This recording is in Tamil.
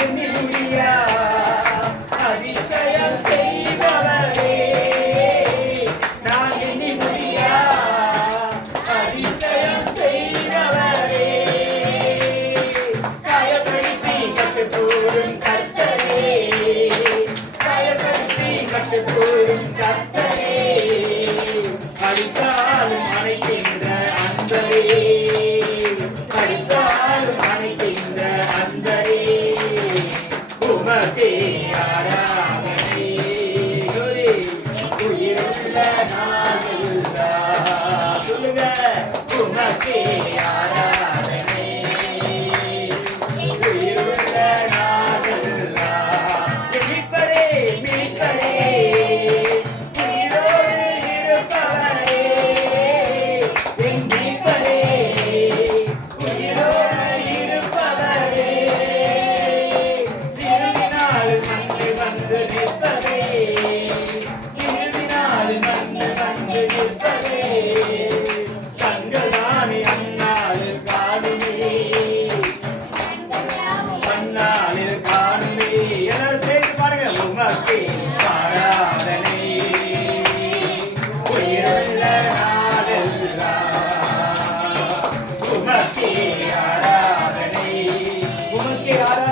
எண்ணி முடியா அதிசயம் செய்பவரே நான் எண்ணி முடியா அதிசயம் செய்பவரே காயப்படுத்தி கட்டுக்கூடும் கர்த்தரே காயப்படுத்தி கட்டுக்கூடும் கர்த்தரே அடித்தாலும் அணைக்கின்ற அன்பரே அடித்தாலும் அணைக்கின்ற அன்பரே உமக்கே ஆராதனை உயிருள்ள நாளெல்லாம் சொல்லுங்க உமக்கே ஆராதனை உயிருள்ள நாளெல்லாம் மீட்பரே மீட்பரே உயிரோடு இருப்பவரே என் மீட்பரே உயிரோடு இருப்பவரே திருவினால் வந்து வந்து நிற்பதே திருவினால் வந்து வந்து நிற்பதே கண்களானே அந்நாளில் காணுமே அந்நாளில் காணுமே எல்லாரும் சேர்த்து பாருங்க உமக்கே ஆராதனை உயிருள்ள நாளெல்லாம் உமக்கே ஆராதனை உமக்கே ஆராதனை